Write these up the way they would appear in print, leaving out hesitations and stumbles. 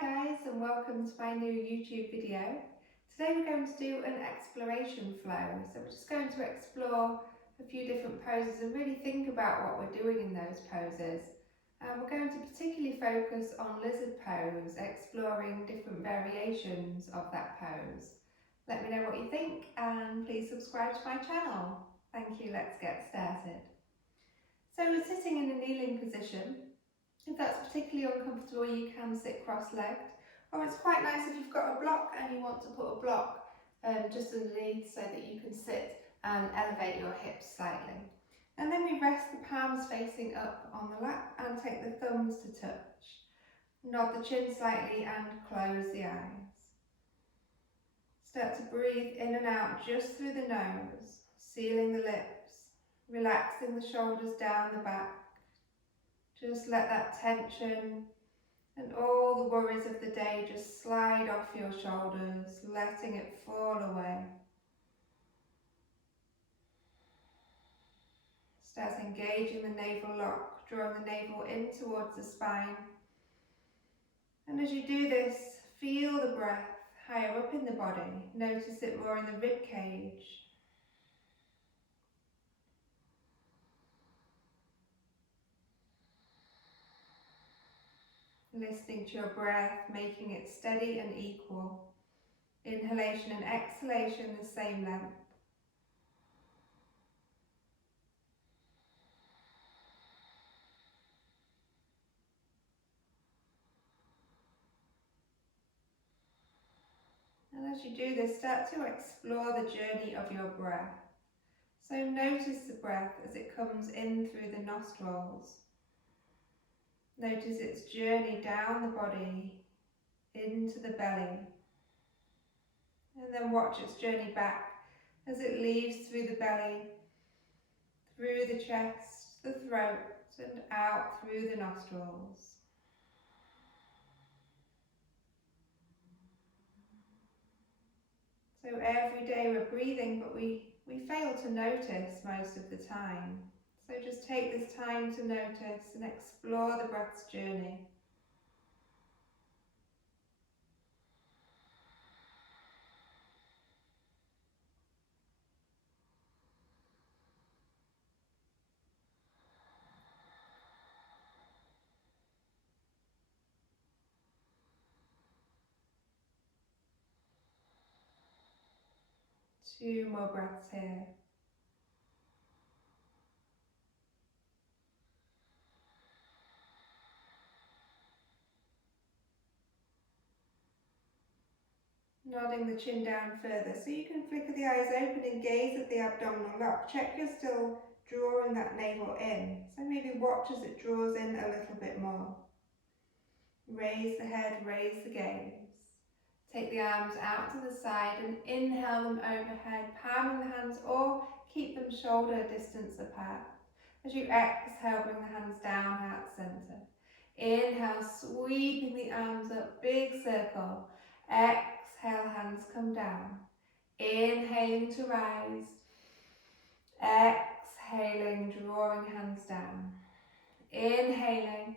Hi guys, and welcome to my new YouTube video. Today we're going to do an exploration flow. So we're just going to explore a few different poses and really think about what we're doing in those poses. We're going to particularly focus on lizard pose, exploring different variations of that pose. Let me know what you think and please subscribe to my channel. Thank you, let's get started. So we're sitting in a kneeling position. If that's particularly uncomfortable, you can sit cross-legged, or it's quite nice if you've got a block and you want to put a block just underneath so that you can sit and elevate your hips slightly. And then we rest the palms facing up on the lap and take the thumbs to touch. Nod the chin slightly and close the eyes. Start to breathe in and out just through the nose, sealing the lips, relaxing the shoulders down the back. Just let that tension and all the worries of the day just slide off your shoulders, letting it fall away. Start engaging the navel lock, drawing the navel in towards the spine. And as you do this, feel the breath higher up in the body. Notice it more in the rib cage. Listening to your breath, making it steady and equal. Inhalation and exhalation the same length. And as you do this, start to explore the journey of your breath. So notice the breath as it comes in through the nostrils. Notice its journey down the body, into the belly. And then watch its journey back as it leaves through the belly, through the chest, the throat, and out through the nostrils. So every day we're breathing, but we fail to notice most of the time. So just take this time to notice and explore the breath's journey. Two more breaths here. Nodding the chin down further so you can flicker the eyes open and gaze at the abdominal lock. Check you're still drawing that navel in. So maybe watch as it draws in a little bit more. Raise the head, raise the gaze. Take the arms out to the side and inhale them overhead, palming the hands or keep them shoulder distance apart. As you exhale, bring the hands down, heart center. Inhale, sweeping the arms up, big circle. Exhale, hands come down. Inhaling to rise. Exhaling, drawing hands down. Inhaling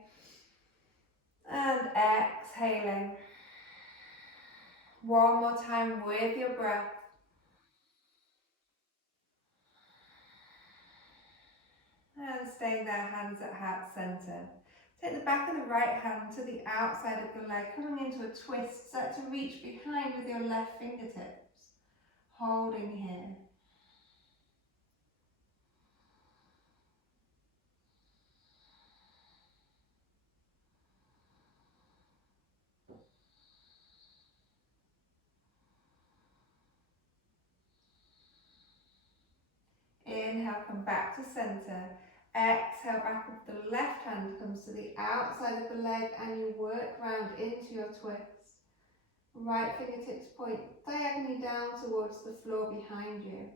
and exhaling. One more time with your breath. And staying there, hands at heart center. Take the back of the right hand to the outside of the leg, coming into a twist. Start to reach behind with your left fingertips. Holding here. Inhale, come back to center. Exhale, back of the left hand comes to the outside of the leg and you work round into your twist. Right fingertips point diagonally down towards the floor behind you.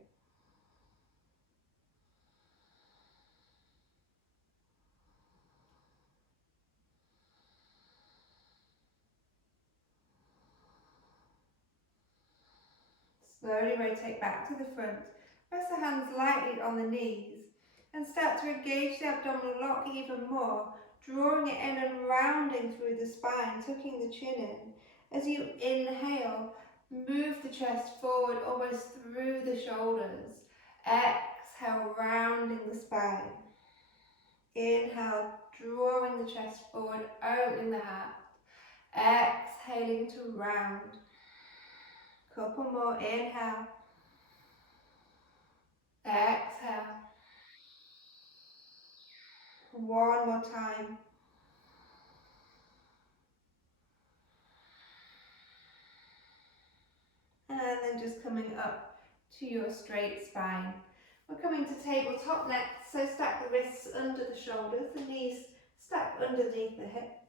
Slowly rotate back to the front. Press the hands lightly on the knees and start to engage the abdominal lock even more. drawing it in and rounding through the spine, tucking the chin in. As you inhale, move the chest forward almost through the shoulders. Exhale, rounding the spine. Inhale, drawing the chest forward, opening the heart. Exhaling to round. Couple more, inhale. Exhale. One more time. And then just coming up to your straight spine. We're coming to tabletop next, so stack the wrists under the shoulders, the knees stack underneath the hips.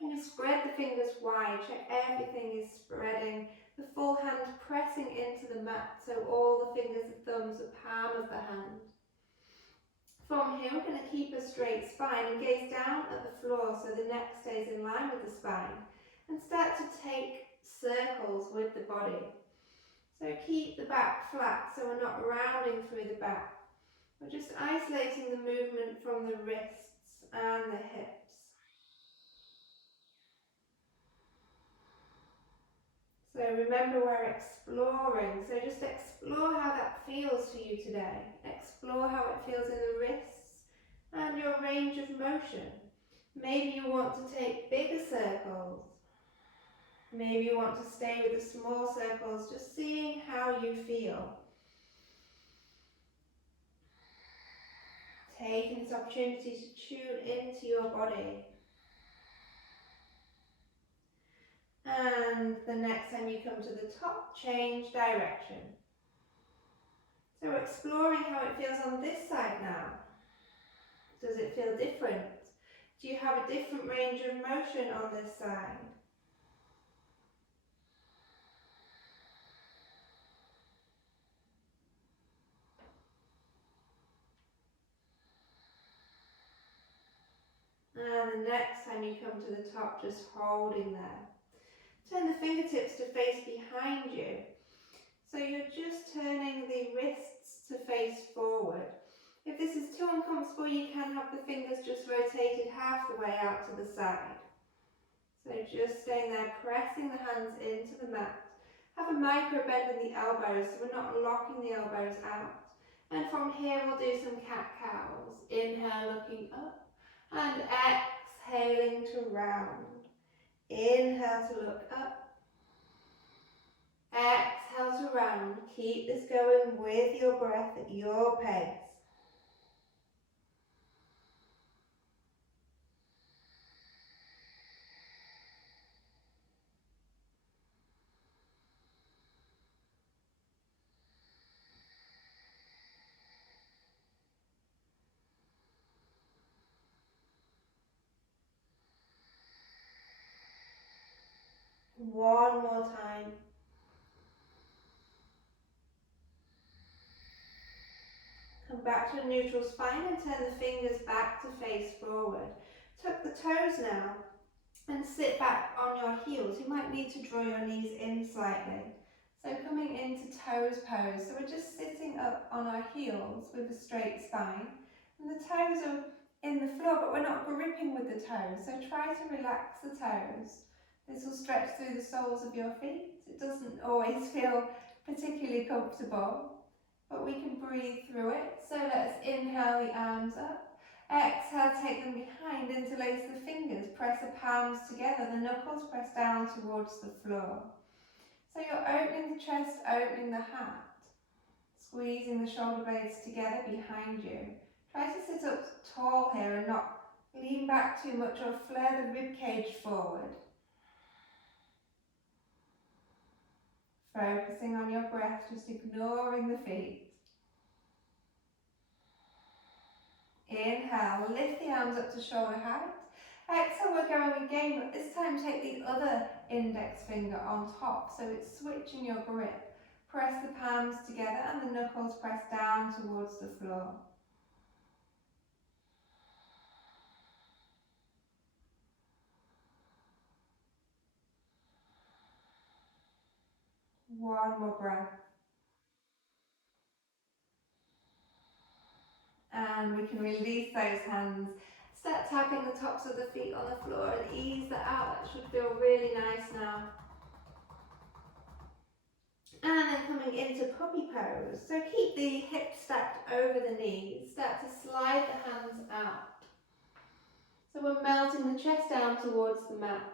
And you spread the fingers wide, check everything is spreading. The full hand pressing into the mat, so all the fingers and thumbs, the palm of the hand. From here, we're going to keep a straight spine and gaze down at the floor so the neck stays in line with the spine. And start to take circles with the body. So keep the back flat so we're not rounding through the back. We're just isolating the movement from the wrists and the hips. So remember, we're exploring, so just explore how that feels for you today. Explore how it feels in the wrists and your range of motion. Maybe you want to take bigger circles. Maybe you want to stay with the small circles, just seeing how you feel. Taking this opportunity to tune into your body. And the next time you come to the top, change direction. So we're exploring how it feels on this side now. Does it feel different? Do you have a different range of motion on this side? And the next time you come to the top, just holding there. Turn the fingertips to face behind you. So you're just turning the wrists to face forward. If this is too uncomfortable, you can have the fingers just rotated half the way out to the side. So just staying there, pressing the hands into the mat. Have a micro bend in the elbows so we're not locking the elbows out. And from here we'll do some cat-cows. Inhale, looking up. And exhaling to round. Inhale to look up. Exhale to round. Keep this going with your breath at your pace. One more time. Come back to a neutral spine and turn the fingers back to face forward. Tuck the toes now and sit back on your heels. You might need to draw your knees in slightly. So coming into toes pose. So we're just sitting up on our heels with a straight spine. And the toes are in the floor, but we're not gripping with the toes. So try to relax the toes. This will stretch through the soles of your feet. It doesn't always feel particularly comfortable, but we can breathe through it. So let's inhale the arms up. Exhale, take them behind, interlace the fingers, press the palms together, the knuckles press down towards the floor. So you're opening the chest, opening the heart, squeezing the shoulder blades together behind you. Try to sit up tall here and not lean back too much or flare the rib cage forward. Focusing on your breath, just ignoring the feet. Inhale, lift the arms up to shoulder height. Exhale, we're going again, but this time take the other index finger on top, so it's switching your grip. Press the palms together and the knuckles press down towards the floor. One more breath. And we can release those hands. Start tapping the tops of the feet on the floor and ease that out. That should feel really nice now. And then coming into puppy pose. So keep the hips stacked over the knees. Start to slide the hands out. So we're melting the chest down towards the mat.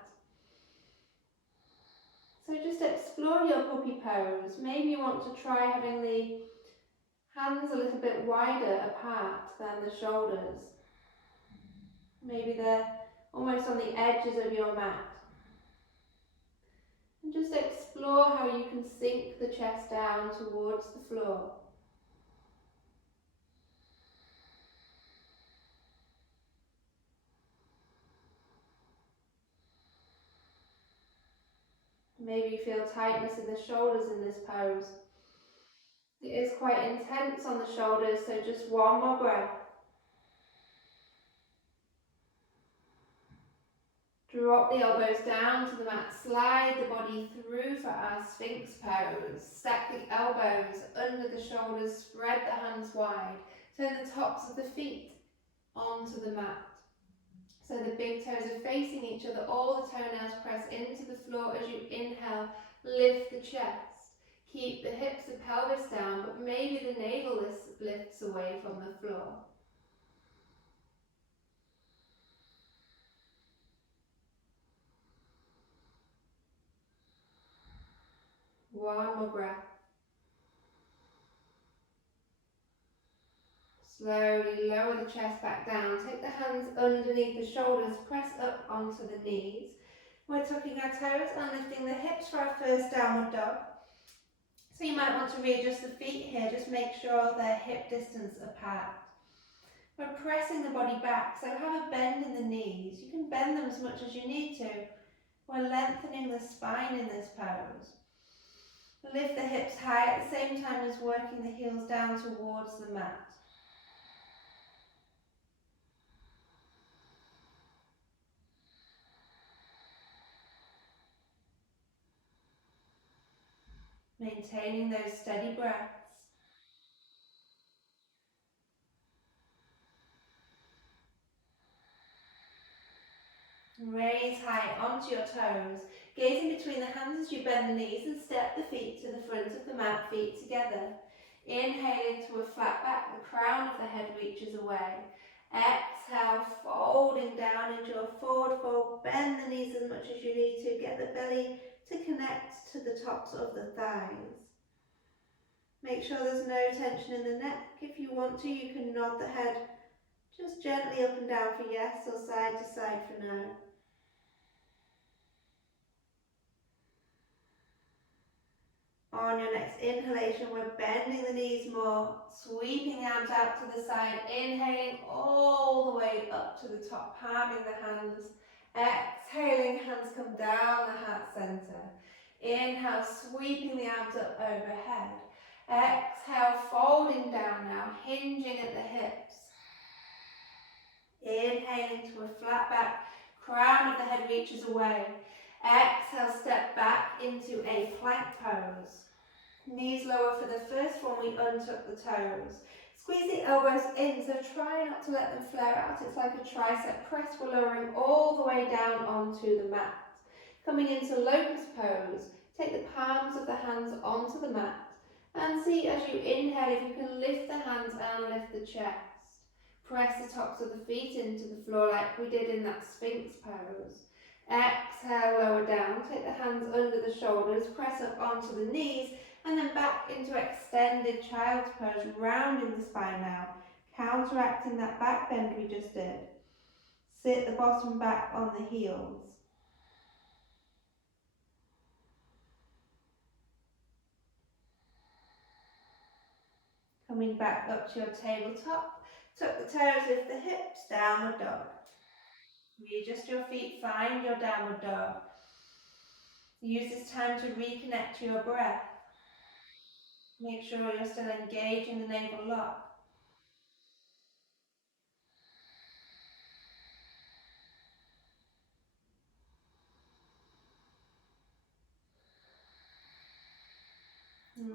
So just explore your puppy pose. Maybe you want to try having the hands a little bit wider apart than the shoulders. Maybe they're almost on the edges of your mat. And just explore how you can sink the chest down towards the floor. Maybe you feel tightness in the shoulders in this pose. It is quite intense on the shoulders, so just one more breath. Drop the elbows down to the mat, slide the body through for our Sphinx pose. Stack the elbows under the shoulders, spread the hands wide. Turn the tops of the feet onto the mat. So the big toes are facing each other, all the toenails press into the floor as you inhale, lift the chest. Keep the hips and pelvis down, but maybe the navel lifts away from the floor. One more breath. Slowly lower the chest back down. Take the hands underneath the shoulders, press up onto the knees. We're tucking our toes and lifting the hips for our first downward dog. So you might want to readjust the feet here, just make sure they're hip distance apart. We're pressing the body back, so have a bend in the knees. You can bend them as much as you need to. We're lengthening the spine in this pose. Lift the hips high at the same time as working the heels down towards the mat. Maintaining those steady breaths. Raise high onto your toes, gazing between the hands as you bend the knees and step the feet to the front of the mat, feet together. Inhaling to a flat back, the crown of the head reaches away. Exhale, folding down into a forward fold, bend the knees as much as you need to, get the belly to connect to the tops of the thighs. Make sure there's no tension in the neck. If you want to, you can nod the head just gently up and down for yes or side to side for no. On your next inhalation, we're bending the knees more, sweeping the arms out to the side, inhaling all the way up to the top, palming the hands. Exhaling, hands come down the heart center. Inhale, sweeping the arms up overhead. Exhale, folding down now, hinging at the hips. Inhaling to a flat back, crown of the head reaches away. Exhale, step back into a plank pose. Knees lower for the first one, we untuck the toes. Squeeze the elbows in, so try not to let them flare out. It's like a tricep press. We're lowering all the way down onto the mat. Coming into locust pose, take the palms of the hands onto the mat and see as you inhale if you can lift the hands and lift the chest. Press the tops of the feet into the floor like we did in that Sphinx pose. Exhale, lower down, take the hands under the shoulders, press up onto the knees, and then back into extended child's pose, rounding the spine now, counteracting that back bend we just did. Sit the bottom back on the heels. Coming back up to your tabletop, tuck the toes, lift the hips, downward dog. Readjust your feet, find your downward dog. Use this time to reconnect to your breath. Make sure you're still engaged in the navel lock.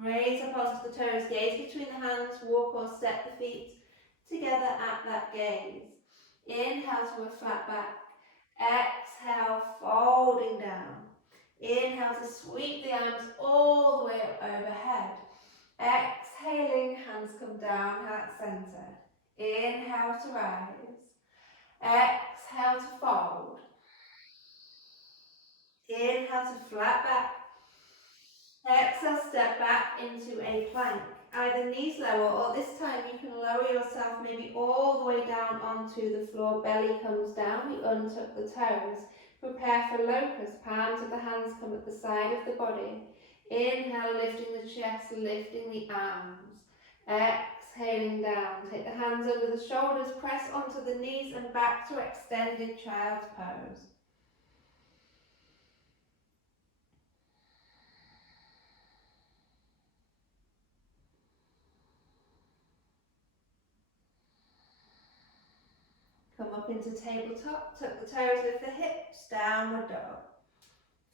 Raise up onto the toes, gaze between the hands, walk or step the feet together at that gaze. Inhale to a flat back. Exhale, folding down. Inhale to sweep the arms all the way up overhead. Exhaling, hands come down, heart center. Inhale to rise. Exhale to fold. Inhale to flat back. Exhale, step back into a plank. Either knees lower, or this time you can lower yourself maybe all the way down onto the floor. Belly comes down, we untuck the toes. Prepare for locust. Palms of the hands come at the side of the body. Inhale, lifting the chest, lifting the arms. Exhaling down. Take the hands under the shoulders, press onto the knees and back to extended child's pose. Come up into tabletop, tuck the toes, lift the hips, downward dog.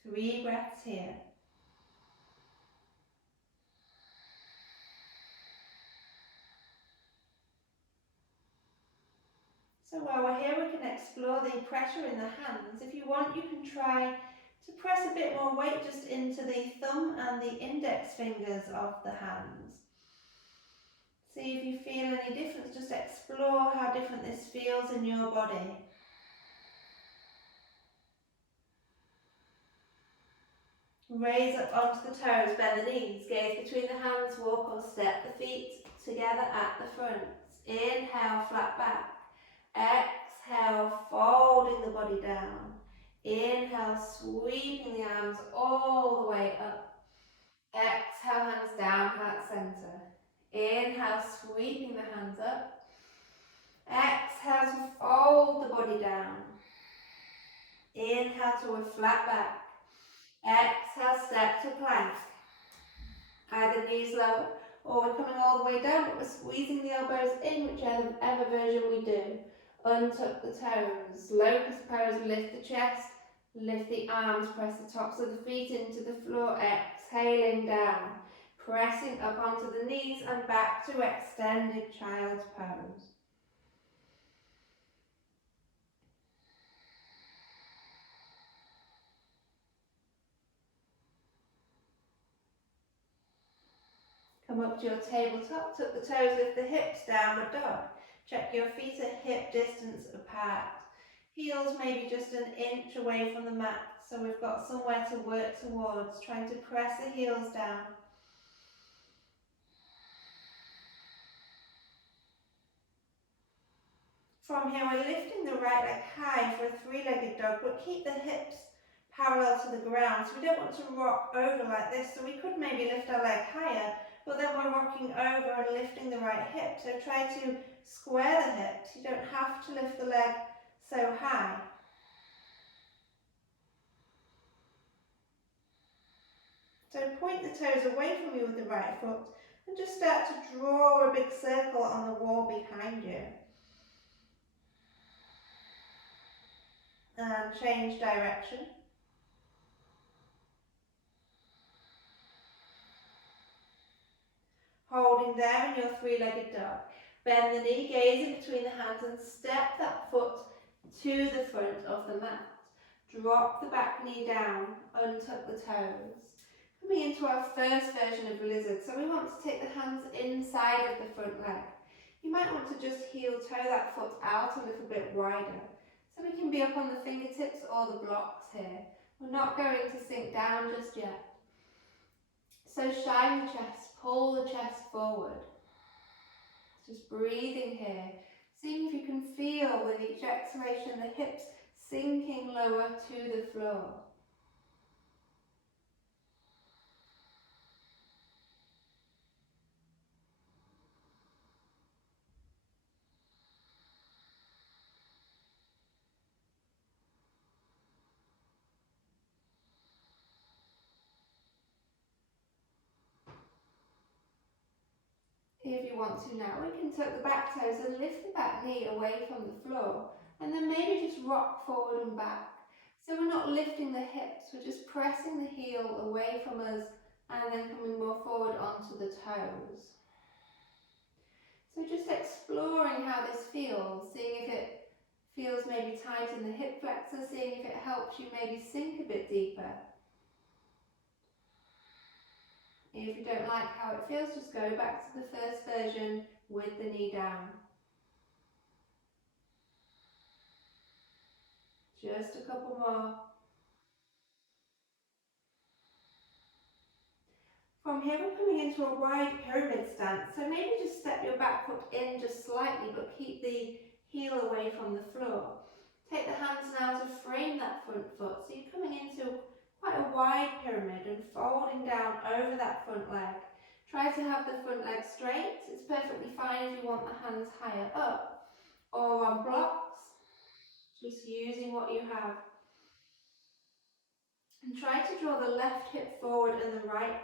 3 breaths here. So while we're here, we can explore the pressure in the hands. If you want, you can try to press a bit more weight just into the thumb and the index fingers of the hands. See if you feel any difference. Just explore how different this feels in your body. Raise up onto the toes, bend the knees, gaze between the hands, walk or step the feet together at the front. Inhale, flat back. Exhale, folding the body down. Inhale, sweeping the arms all the way up. Exhale, hands down, heart center. Inhale, sweeping the hands up. Exhale to fold the body down. Inhale to a flat back. Exhale, step to plank. Either knees lower or we're coming all the way down, but we're squeezing the elbows in, whichever version we do. Untuck the toes. Locust pose, lift the chest, lift the arms, press the tops of the feet into the floor, exhaling down. Pressing up onto the knees and back to extended child's pose. Come up to your tabletop, tuck the toes, lift the hips, downward dog. Check your feet are hip distance apart. Heels maybe just an inch away from the mat, so we've got somewhere to work towards, trying to press the heels down. From here, we're lifting the right leg high for a 3-legged dog, but keep the hips parallel to the ground. So we don't want to rock over like this, so we could maybe lift our leg higher, but then we're rocking over and lifting the right hip. So try to square the hips. You don't have to lift the leg so high. So point the toes away from you with the right foot and just start to draw a big circle on the wall behind you. And change direction. Holding there in your 3-legged dog. Bend the knee, gaze in between the hands and step that foot to the front of the mat. Drop the back knee down, untuck the toes. Coming into our first version of lizard, so we want to take the hands inside of the front leg. You might want to just heel toe that foot out a little bit wider, so we can be up on the fingertips or the blocks here. We're not going to sink down just yet. So shine the chest, pull the chest forward. Just breathing here, seeing if you can feel with each exhalation the hips sinking lower to the floor. If you want to now, we can tuck the back toes and lift the back knee away from the floor, and then maybe just rock forward and back. So we're not lifting the hips, we're just pressing the heel away from us and then coming more forward onto the toes. So just exploring how this feels, seeing if it feels maybe tight in the hip flexor, seeing if it helps you maybe sink a bit deeper. If you don't like how it feels, just go back to the first version with the knee down. Just a couple more. From here we're coming into a wide pyramid stance, so maybe just step your back foot in just slightly but keep the heel away from the floor. Take the hands now to frame that front foot, so you're coming into quite a wide pyramid and folding down over that front leg. Try to have the front leg straight. It's perfectly fine if you want the hands higher up or on blocks, just using what you have. And try to draw the left hip forward and the right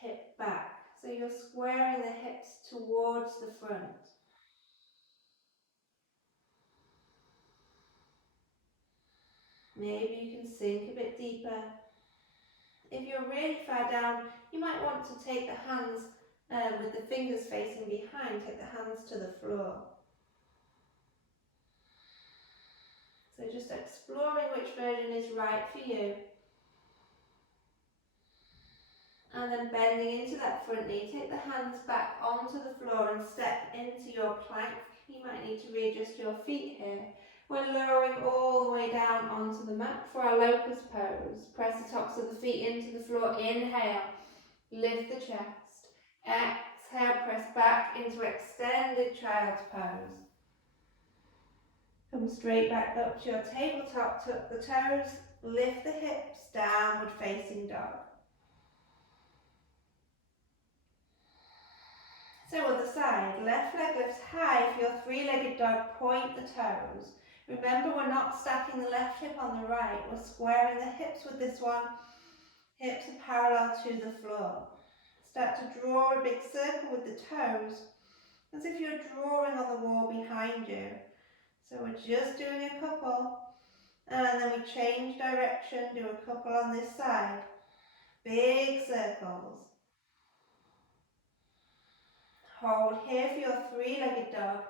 hip back. So you're squaring the hips towards the front. Maybe you can sink a bit deeper. If you're really far down, you might want to take the hands with the fingers facing behind, take the hands to the floor. So just exploring which version is right for you. And then bending into that front knee, take the hands back onto the floor and step into your plank. You might need to readjust your feet here. We're lowering all the way down onto the mat for our locust pose. Press the tops of the feet into the floor. Inhale, lift the chest. Exhale, press back into extended child's pose. Come straight back up to your tabletop, tuck the toes, lift the hips, downward facing dog. So other side, left leg lifts high for your three-legged dog, point the toes. Remember, we're not stacking the left hip on the right, we're squaring the hips with this one. Hips are parallel to the floor. Start to draw a big circle with the toes, as if you're drawing on the wall behind you. So we're just doing a couple, and then we change direction, do a couple on this side. Big circles. Hold here for your three-legged dog.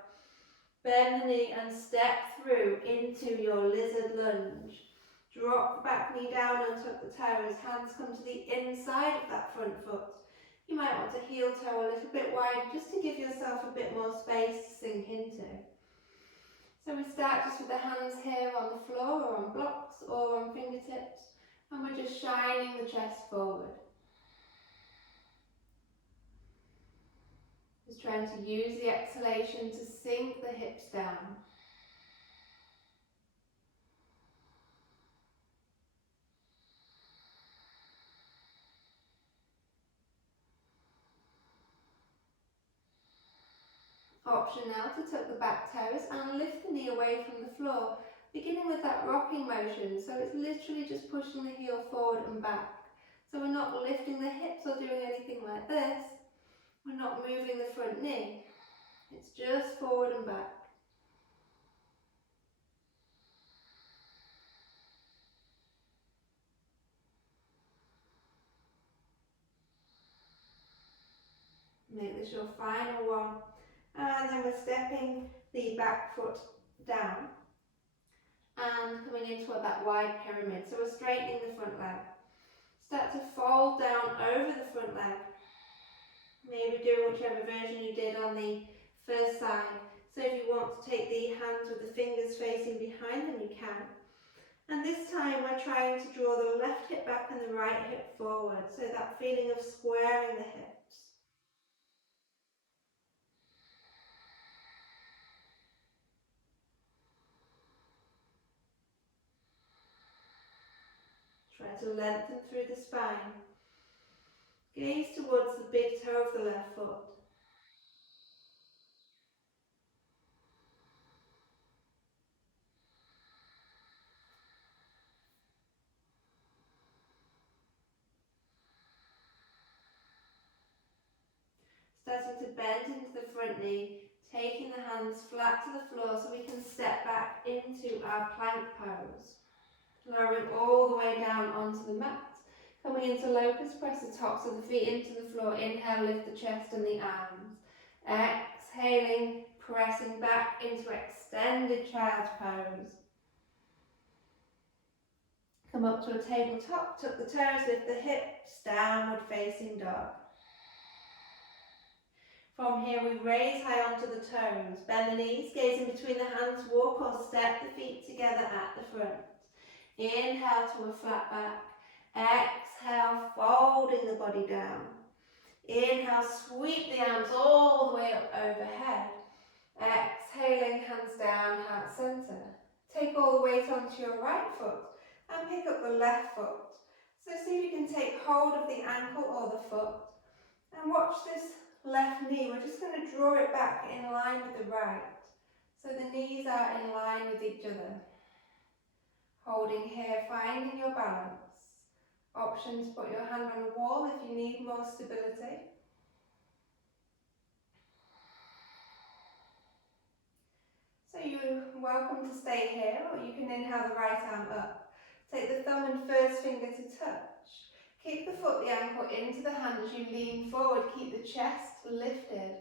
Bend the knee and step through into your lizard lunge. Drop the back knee down and tuck the toes. Hands come to the inside of that front foot. You might want to heel toe a little bit wide just to give yourself a bit more space to sink into. So we start just with the hands here on the floor or on blocks or on fingertips, and we're just shining the chest forward. Just trying to use the exhalation to sink the hips down. Option now to tuck the back toes and lift the knee away from the floor, beginning with that rocking motion, so it's literally just pushing the heel forward and back. So we're not lifting the hips or doing anything like this. We're not moving the front knee. It's just forward and back. Make this your final one. And then we're stepping the back foot down and coming into that wide pyramid. So we're straightening the front leg. Start to fold down over the front leg. Maybe doing whichever version you did on the first side. So if you want to take the hands with the fingers facing behind them, you can. And this time we're trying to draw the left hip back and the right hip forward. So that feeling of squaring the hips. Try to lengthen through the spine. Gaze towards the big toe of the left foot. Starting to bend into the front knee, taking the hands flat to the floor so we can step back into our plank pose. Lowering all the way down onto the mat. Coming into locust, press the tops of the feet into the floor. Inhale, lift the chest and the arms. Exhaling, pressing back into extended child's pose. Come up to a tabletop, tuck the toes, lift the hips, downward facing dog. From here we raise high onto the toes, bend the knees, gaze in between the hands, walk or step the feet together at the front. Inhale to a flat back, exhale folding the body down. Inhale, sweep the arms all the way up overhead. Exhaling, hands down, heart centre. Take all the weight onto your right foot and pick up the left foot. So see if you can take hold of the ankle or the foot and watch this left knee. We're just going to draw it back in line with the right. So the knees are in line with each other. Holding here, finding your balance. Option to put your hand on the wall if you need more stability. So you're welcome to stay here, or you can inhale the right arm up. Take the thumb and first finger to touch. Kick the foot, the ankle into the hand as you lean forward. Keep the chest lifted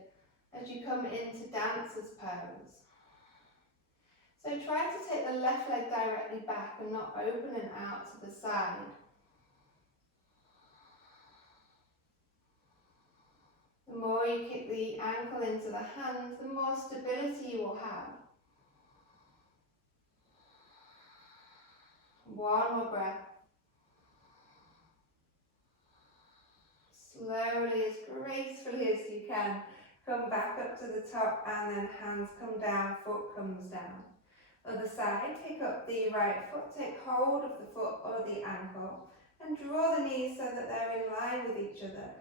as you come into dancer's pose. So try to take the left leg directly back and not open and out to the side. The more you kick the ankle into the hand, the more stability you will have. One more breath. Slowly, as gracefully as you can, come back up to the top and then hands come down, foot comes down. Other side, pick up the right foot, take hold of the foot or the ankle and draw the knees so that they're in line with each other.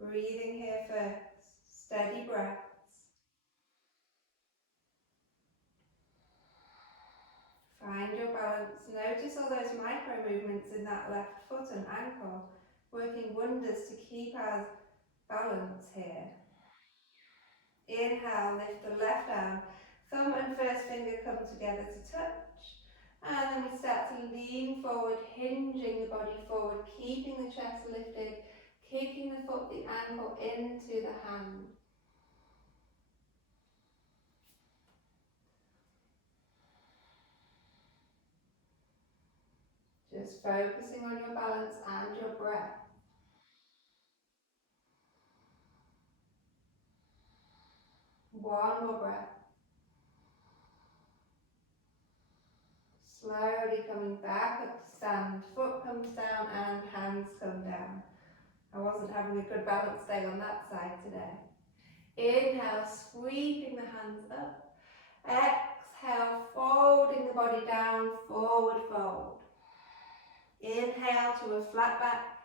Breathing here first, steady breaths. Find your balance. Notice all those micro movements in that left foot and ankle, working wonders to keep our balance here. Inhale, lift the left arm, thumb and first finger come together to touch. And then we start to lean forward, hinging the body forward, keeping the chest lifted, kicking the foot, the ankle into the hand. Just focusing on your balance and your breath. One more breath. Slowly coming back up to stand. Foot comes down and hands come down. I wasn't having a good balance day on that side today. Inhale, sweeping the hands up. Exhale, folding the body down, forward fold. Inhale to a flat back.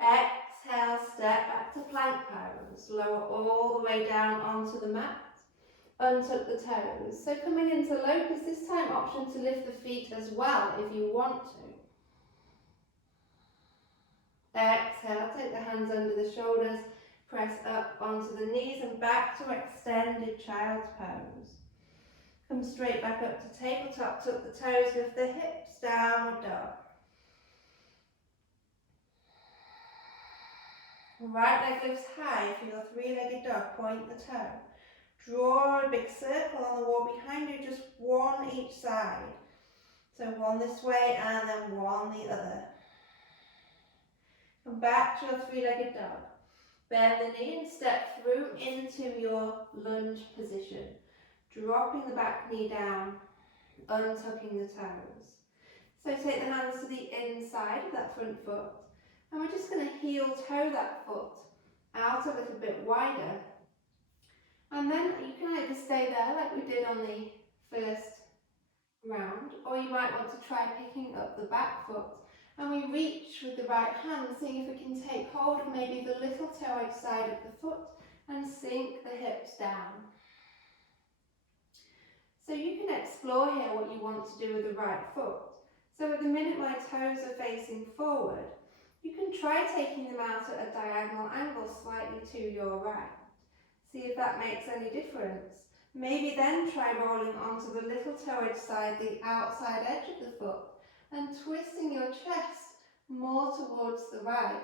Exhale, step back to plank pose. Lower all the way down onto the mat. Untuck the toes. So coming into locust, this time option to lift the feet as well if you want to. Exhale, take the hands under the shoulders, press up onto the knees and back to extended child's pose. Come straight back up to tabletop, tuck the toes, lift the hips, downward dog. Right leg lifts high for your three-legged dog, point the toe. Draw a big circle on the wall behind you, just one each side. So one this way and then one the other. Come back to your three-legged dog. Bend the knee and step through into your lunge position. Dropping the back knee down, untucking the toes. So take the hands to the inside of that front foot. And we're just going to heel toe that foot out a little bit wider. And then you can either stay there like we did on the first round, or you might want to try picking up the back foot. And we reach with the right hand, seeing if we can take hold of maybe the little toe edge side of the foot and sink the hips down. So you can explore here what you want to do with the right foot. So at the minute my toes are facing forward, you can try taking them out at a diagonal angle slightly to your right. See if that makes any difference. Maybe then try rolling onto the little toe edge side, the outside edge of the foot, and twisting your chest more towards the right,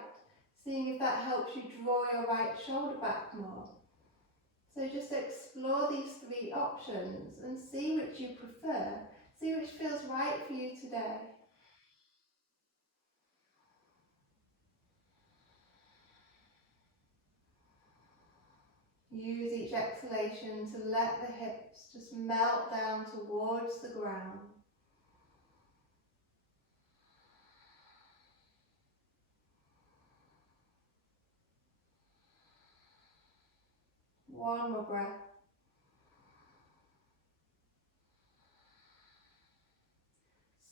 seeing if that helps you draw your right shoulder back more. So just explore these three options and see which you prefer. See which feels right for you today. Use each exhalation to let the hips just melt down towards the ground. One more breath.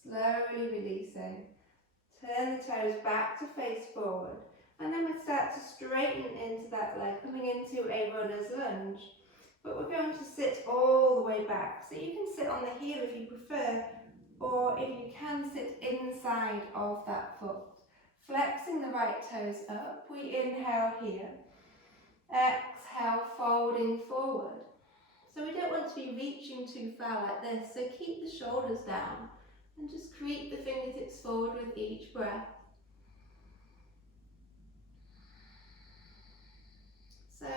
Slowly releasing. Turn the toes back to face forward. And then we start to straighten into that leg, coming into a runner's lunge. But we're going to sit all the way back. So you can sit on the heel if you prefer, or if you can, sit inside of that foot. Flexing the right toes up. We inhale here. Exhale, folding forward. So we don't want to be reaching too far like this, so keep the shoulders down and just creep the fingertips forward with each breath. So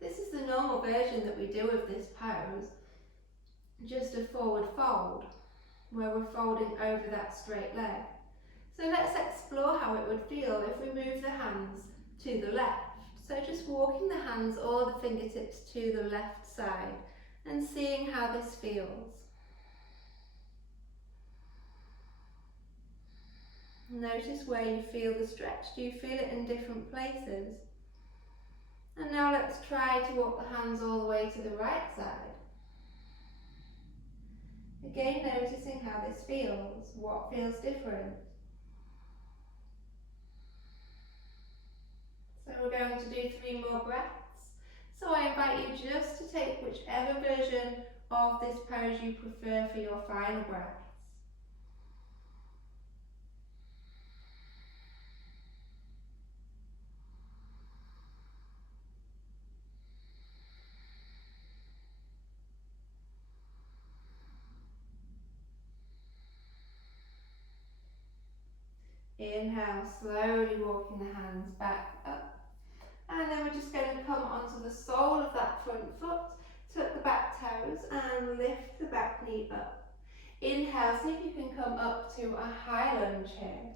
this is the normal version that we do of this pose, just a forward fold, where we're folding over that straight leg. So let's explore how it would feel if we move the hands to the left. So just walking the hands or the fingertips to the left side and seeing how this feels. Notice where you feel the stretch. Do you feel it in different places? And now let's try to walk the hands all the way to the right side. Again, noticing how this feels. What feels different? So we're going to do 3 more breaths. So I invite you just to take whichever version of this pose you prefer for your final breaths. Inhale, slowly walking the hands back up. And then we're just going to come onto the sole of that front foot, tuck the back toes and lift the back knee up. Inhale, see if you can come up to a high lunge here.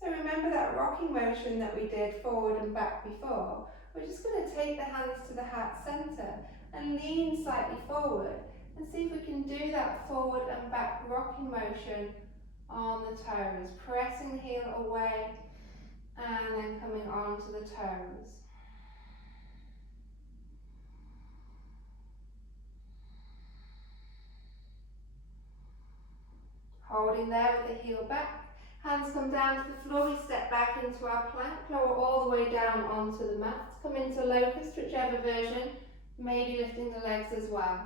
So remember that rocking motion that we did forward and back before. We're just going to take the hands to the heart centre and lean slightly forward and see if we can do that forward and back rocking motion on the toes, pressing the heel away and then coming onto the toes. Holding there with the heel back, hands come down to the floor, we step back into our plank, lower all the way down onto the mat, come into locust, whichever version, maybe lifting the legs as well.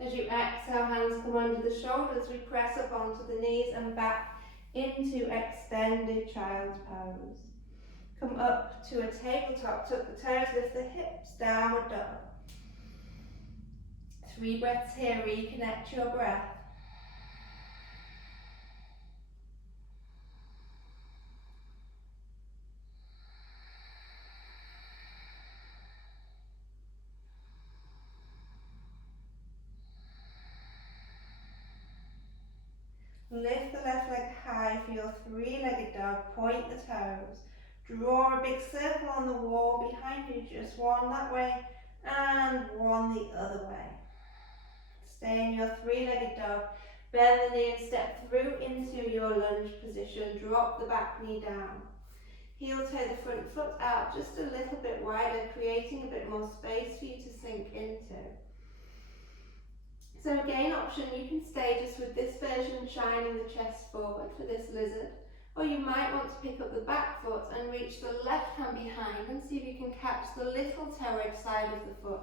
As you exhale, hands come under the shoulders, we press up onto the knees and back into extended child's pose. Come up to a tabletop, tuck the toes, lift the hips, downward dog. 3 breaths here, reconnect your breath. Lift the left leg high for your 3-legged dog, point the toes. Draw a big circle on the wall behind you, just one that way and one the other way. Stay in your 3-legged dog, bend the knee and step through into your lunge position, drop the back knee down. Heel toe the front foot out just a little bit wider, creating a bit more space for you to sink into. So again, option, you can stay just with this version, shining the chest forward for this lizard, or you might want to pick up the back foot and reach the left hand behind and see if you can catch the little toe edge side of the foot,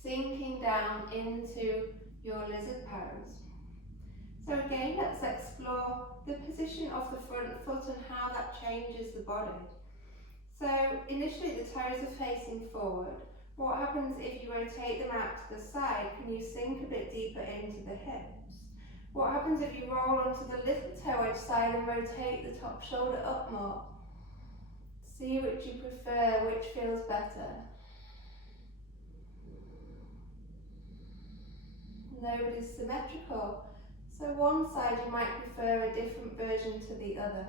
sinking down into your lizard pose. So again, let's explore the position of the front foot and how that changes the body. So initially the toes are facing forward. What happens if you rotate them out to the side? Can you sink a bit deeper into the hips? What happens if you roll onto the little toe edge side and rotate the top shoulder up more? See which you prefer, which feels better. Nobody's symmetrical, so one side you might prefer a different version to the other.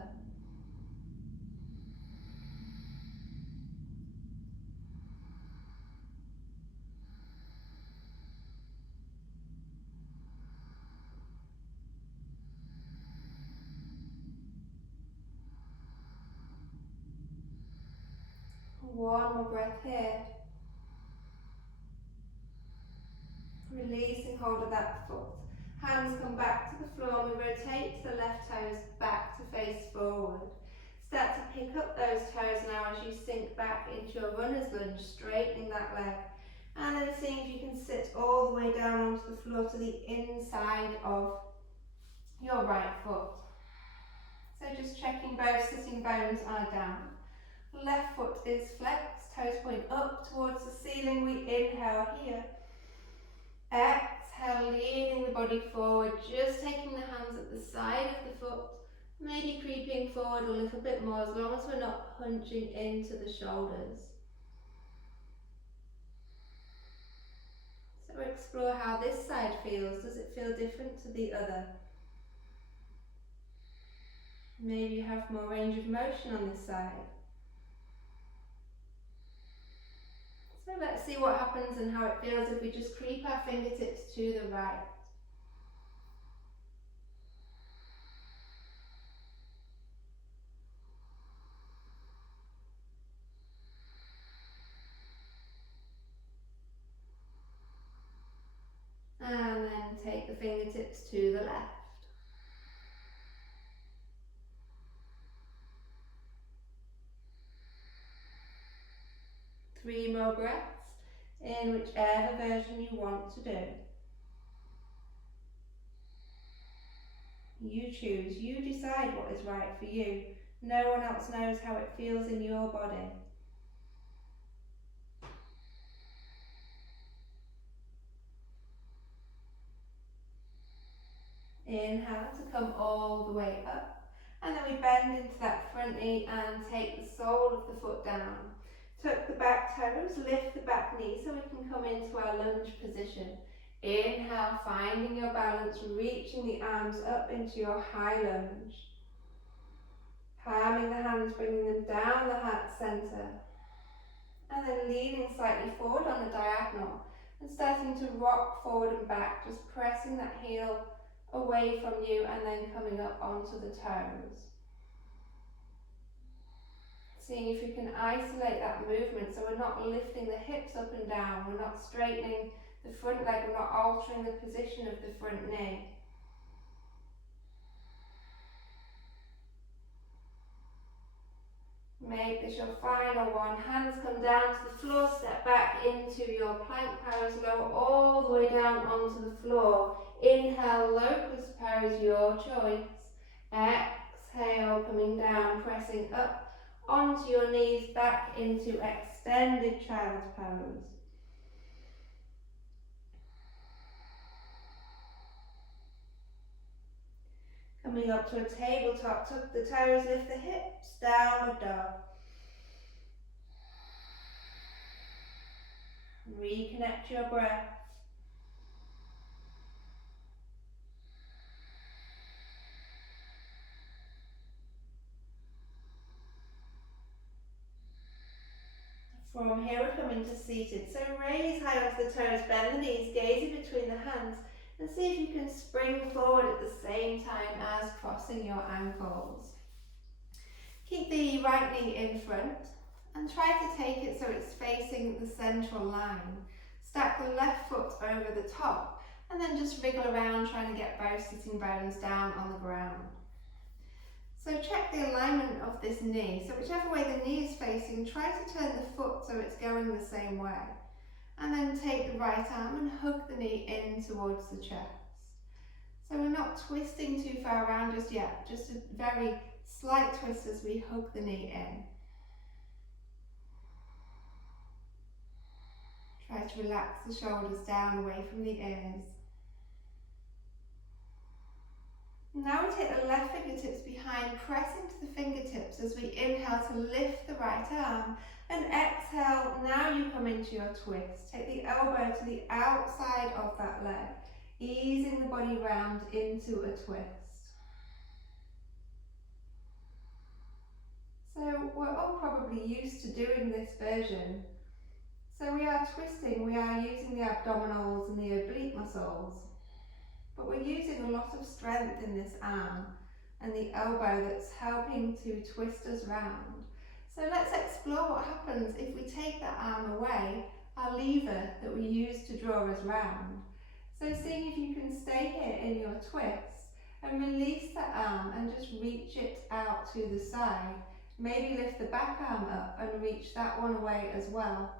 One more breath here. Releasing hold of that foot. Hands come back to the floor. We rotate the left toes back to face forward. Start to pick up those toes now as you sink back into your runner's lunge, straightening that leg. And then seeing if you can sit all the way down onto the floor to the inside of your right foot. So just checking both sitting bones are down. Left foot is flexed, toes point up towards the ceiling. We inhale here. Exhale, leaning the body forward, just taking the hands at the side of the foot, maybe creeping forward a little bit more as long as we're not hunching into the shoulders. So explore how this side feels. Does it feel different to the other? Maybe you have more range of motion on this side. So let's see what happens and how it feels if we just creep our fingertips to the right. And then take the fingertips to the left. Three more breaths in whichever version you want to do. You choose, you decide what is right for you. No one else knows how it feels in your body. Inhale to come all the way up. And then we bend into that front knee and take the sole of the foot down. Tuck the back toes, lift the back knee so we can come into our lunge position. Inhale, finding your balance, reaching the arms up into your high lunge. Palming the hands, bringing them down the heart center. And then leaning slightly forward on the diagonal and starting to rock forward and back, just pressing that heel away from you and then coming up onto the toes. Seeing if you can isolate that movement so we're not lifting the hips up and down, we're not straightening the front leg, we're not altering the position of the front knee. Make this your final one. Hands come down to the floor, step back into your plank pose, lower all the way down onto the floor. Inhale, locust pose, your choice. Exhale, coming down, pressing up onto your knees, back into extended child's pose. Coming up to a tabletop, tuck the toes, lift the hips, downward dog. Reconnect your breath. From here we're coming to seated. So raise high onto the toes, bend the knees, gaze in between the hands, and see if you can spring forward at the same time as crossing your ankles. Keep the right knee in front and try to take it so it's facing the central line. Stack the left foot over the top and then just wriggle around trying to get both sitting bones down on the ground. So check the alignment of this knee. So whichever way the knee is facing, try to turn the foot so it's going the same way. And then take the right arm and hook the knee in towards the chest. So we're not twisting too far around just yet, just a very slight twist as we hook the knee in. Try to relax the shoulders down away from the ears. Now we take the left fingertips behind, press into the fingertips as we inhale to lift the right arm, and exhale, now you come into your twist. Take the elbow to the outside of that leg, easing the body round into a twist. So we're all probably used to doing this version. So we are twisting, we are using the abdominals and the oblique muscles, but we're using a lot of strength in this arm and the elbow that's helping to twist us round. So let's explore what happens if we take that arm away, our lever that we use to draw us round. So seeing if you can stay here in your twist and release that arm and just reach it out to the side. Maybe lift the back arm up and reach that one away as well.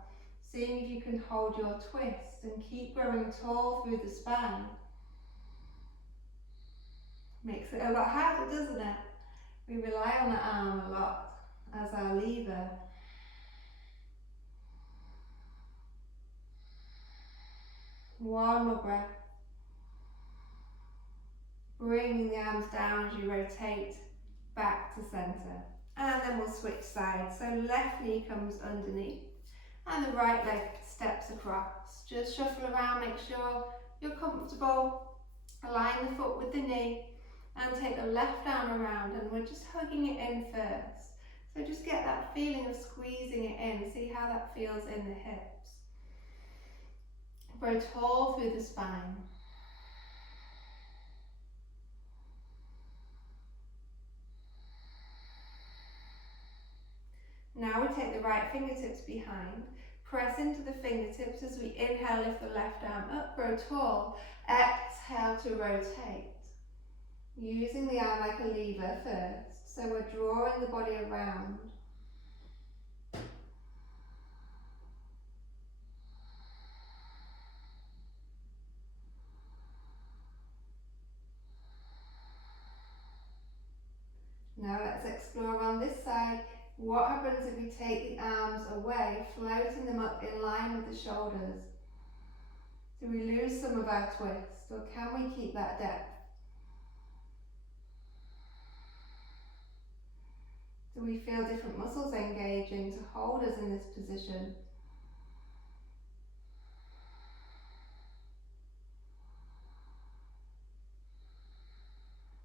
Seeing if you can hold your twist and keep growing tall through the spine. Makes it a lot harder, doesn't it? We rely on the arm a lot as our lever. One more breath. Bringing the arms down as you rotate back to centre. And then we'll switch sides. So left knee comes underneath and the right leg steps across. Just shuffle around, make sure you're comfortable. Align the foot with the knee and take the left arm around, and we're just hugging it in first. So just get that feeling of squeezing it in, see how that feels in the hips. Grow tall through the spine. Now we take the right fingertips behind, press into the fingertips as we inhale, lift the left arm up, grow tall. Exhale to rotate. Using the arm like a lever first, so we're drawing the body around. Now let's explore on this side. What happens if we take the arms away, floating them up in line with the shoulders? Do we lose some of our twist, or can we keep that depth? Do we feel different muscles engaging to hold us in this position?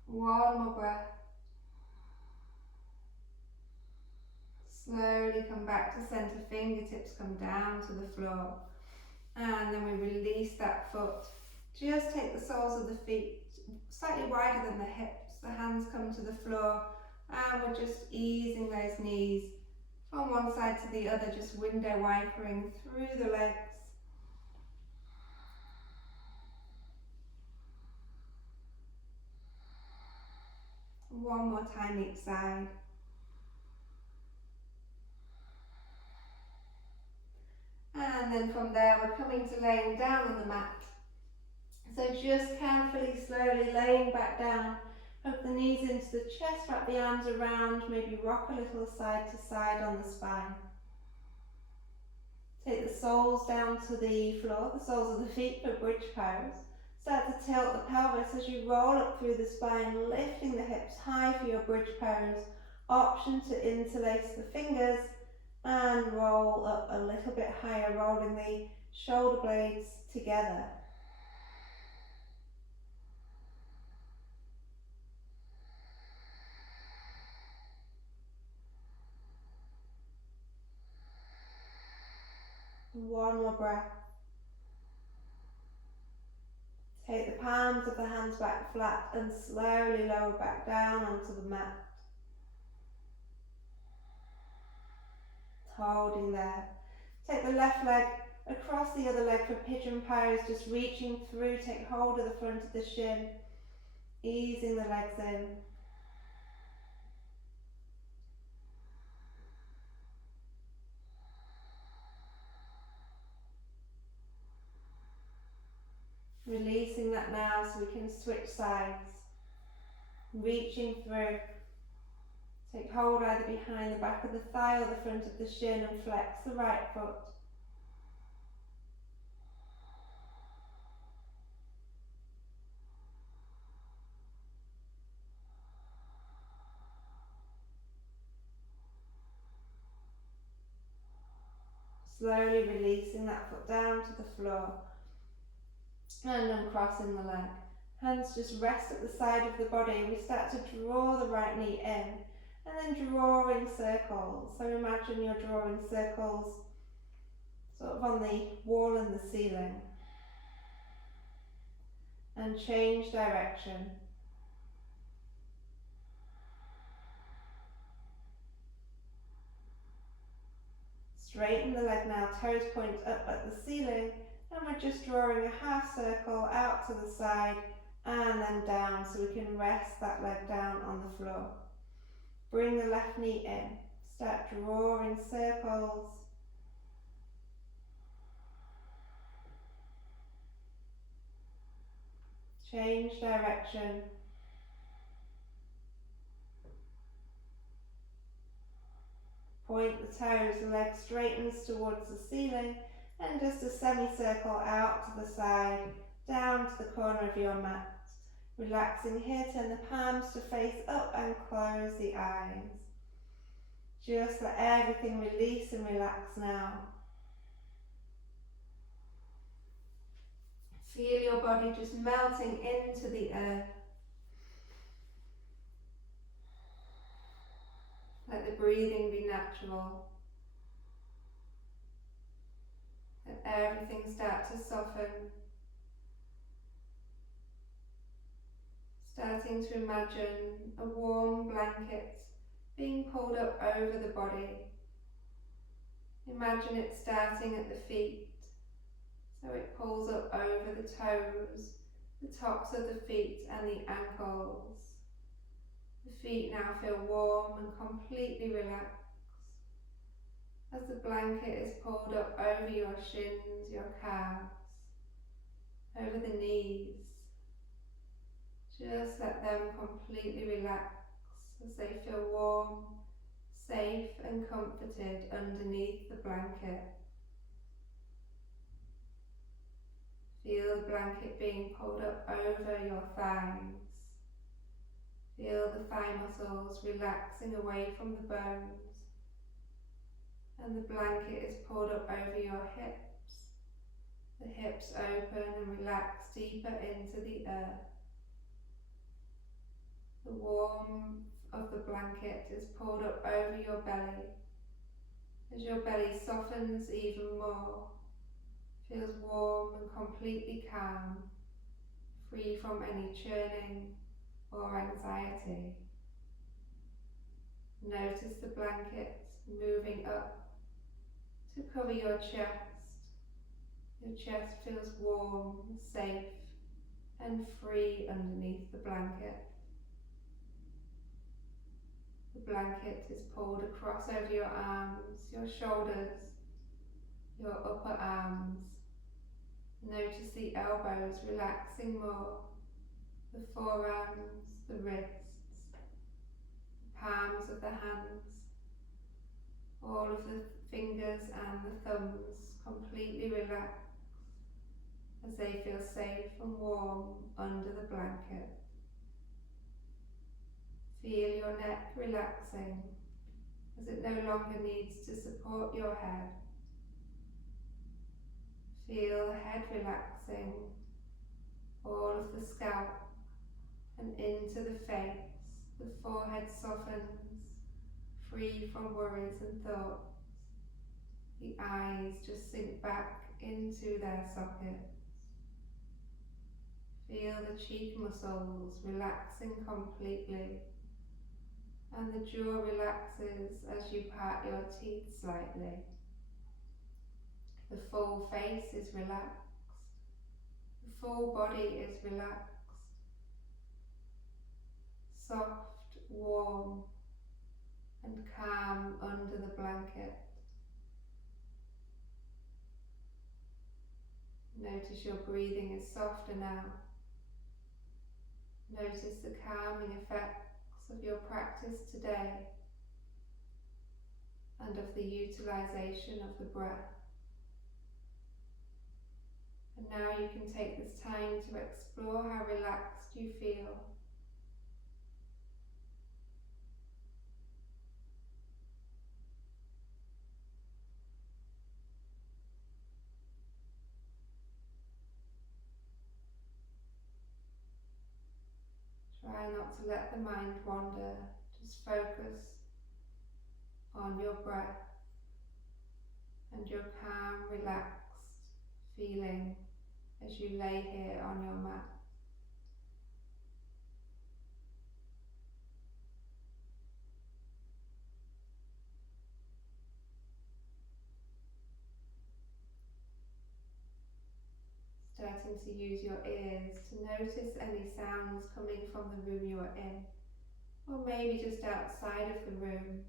One more breath. Slowly come back to centre, fingertips come down to the floor. And then we release that foot. Just take the soles of the feet slightly wider than the hips. The hands come to the floor. And we're just easing those knees from one side to the other, just window wipering through the legs. One more time each side. And then from there we're coming to laying down on the mat. So just carefully, slowly laying back down. Hug the knees into the chest, wrap the arms around, maybe rock a little side to side on the spine. Take the soles down to the floor, the soles of the feet for bridge pose. Start to tilt the pelvis as you roll up through the spine, lifting the hips high for your bridge pose. Option to interlace the fingers and roll up a little bit higher, rolling the shoulder blades together. One more breath. Take the palms of the hands back flat and slowly lower back down onto the mat. Holding there. Take the left leg across the other leg for pigeon pose, just reaching through, take hold of the front of the shin, easing the legs in. Releasing that now so we can switch sides. Reaching through. Take hold either behind the back of the thigh or the front of the shin and flex the right foot. Slowly releasing that foot down to the floor and uncrossing the leg. Hands just rest at the side of the body. We start to draw the right knee in and then drawing circles. So imagine you're drawing circles sort of on the wall and the ceiling. And change direction. Straighten the leg now, toes point up at the ceiling, and we're just drawing a half circle out to the side and then down so we can rest that leg down on the floor. Bring the left knee in, start drawing circles. Change direction. Point the toes, the leg straightens towards the ceiling, and just a semicircle out to the side, down to the corner of your mat. Relaxing here, turn the palms to face up and close the eyes. Just let everything release and relax now. Feel your body just melting into the earth. Let the breathing be natural. Let everything start to soften. Starting to imagine a warm blanket being pulled up over the body. Imagine it starting at the feet, so it pulls up over the toes, the tops of the feet and the ankles. The feet now feel warm and completely relaxed as the blanket is pulled up over your shins, your calves, over the knees. Just let them completely relax as they feel warm, safe and comforted underneath the blanket. Feel the blanket being pulled up over your thighs. Feel the thigh muscles relaxing away from the bones. And the blanket is pulled up over your hips. The hips open and relax deeper into the earth. The warmth of the blanket is pulled up over your belly. As your belly softens even more, feels warm and completely calm, free from any churning or anxiety. Notice the blanket moving up to cover your chest. Your chest feels warm, safe and free underneath the blanket. The blanket is pulled across over your arms, your shoulders, your upper arms. Notice the elbows relaxing more, the forearms, the wrists, the palms of the hands, all of the fingers and the thumbs completely relaxed as they feel safe and warm under the blanket. Feel your neck relaxing as it no longer needs to support your head. Feel the head relaxing, all of the scalp and into the face. The forehead softens, free from worries and thoughts. The eyes just sink back into their sockets. Feel the cheek muscles relaxing completely, and the jaw relaxes as you part your teeth slightly. The full face is relaxed. The full body is relaxed. Soft, warm, and calm under the blanket. Notice your breathing is softer now. Notice the calming effects of your practice today and of the utilization of the breath. And now you can take this time to explore how relaxed you feel. Try not to let the mind wander. Just focus on your breath and your calm, relaxed feeling as you lay here on your mat. Starting to use your ears to notice any sounds coming from the room you are in, or maybe just outside of the room,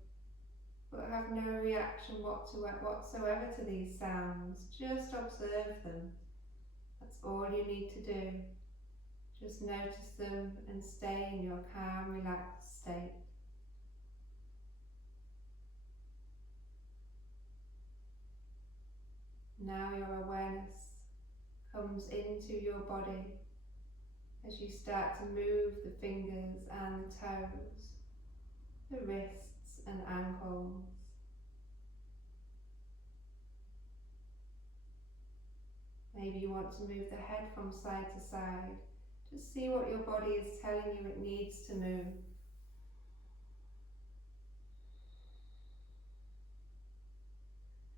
but have no reaction whatsoever to these sounds. Just observe them. That's all you need to do. Just notice them and stay in your calm, relaxed state. Now your awareness comes into your body as you start to move the fingers and the toes, the wrists and ankles. Maybe you want to move the head from side to side. Just see what your body is telling you it needs to move.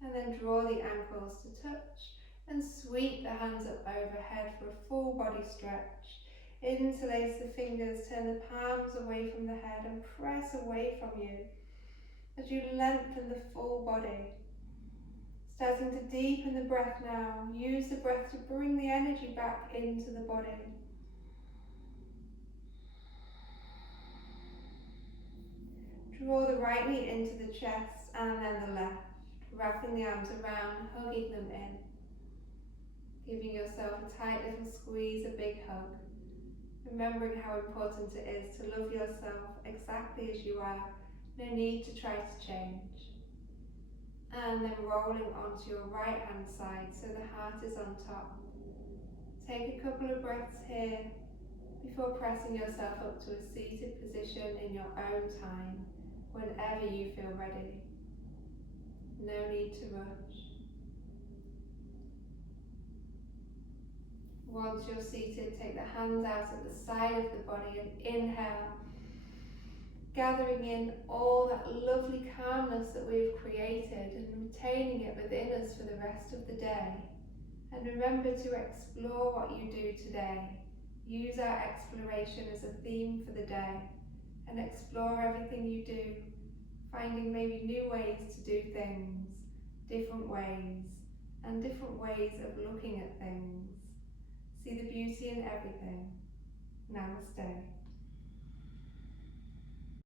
And then draw the ankles to touch and sweep the hands up overhead for a full body stretch. Interlace the fingers, turn the palms away from the head and press away from you as you lengthen the full body. Starting to deepen the breath now. Use the breath to bring the energy back into the body. Draw the right knee into the chest and then the left, wrapping the arms around, hugging them in. Giving yourself a tight little squeeze, a big hug. Remembering how important it is to love yourself exactly as you are. No need to try to change. And then rolling onto your right hand side so the heart is on top. Take a couple of breaths here before pressing yourself up to a seated position in your own time, whenever you feel ready. No need to rush. Once you're seated, take the hands out at the side of the body and inhale, gathering in all that lovely calmness that we've created and retaining it within us for the rest of the day. And remember to explore what you do today. Use our exploration as a theme for the day and explore everything you do, finding maybe new ways to do things, different ways, and different ways of looking at things. See the beauty in everything. Namaste.